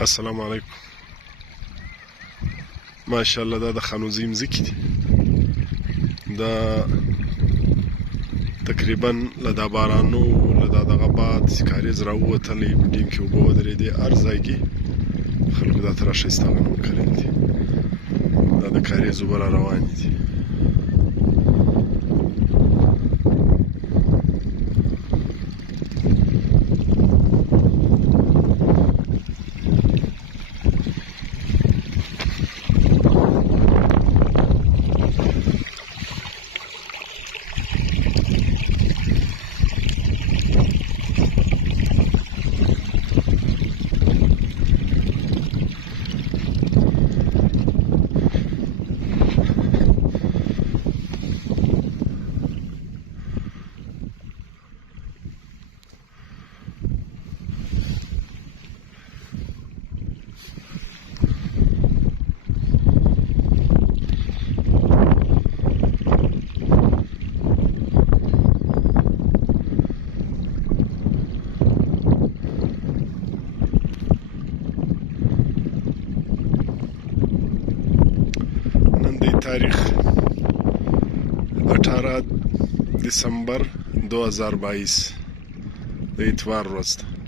السلام علیکم. ماشاءالله دا د خانوزي مځکې دي. دا تقریبا له دا بارانو له دا دغه باد چې کاریز راووتلی په ډیم کې اوبه ودرېدې هر ځای کې خلکو دا تر ښایسته غنم کرلي دي. دا د کاریز اوبه را روانې دي. تاریخ 18 دسمبر 2022 د اتوار ورځ ده.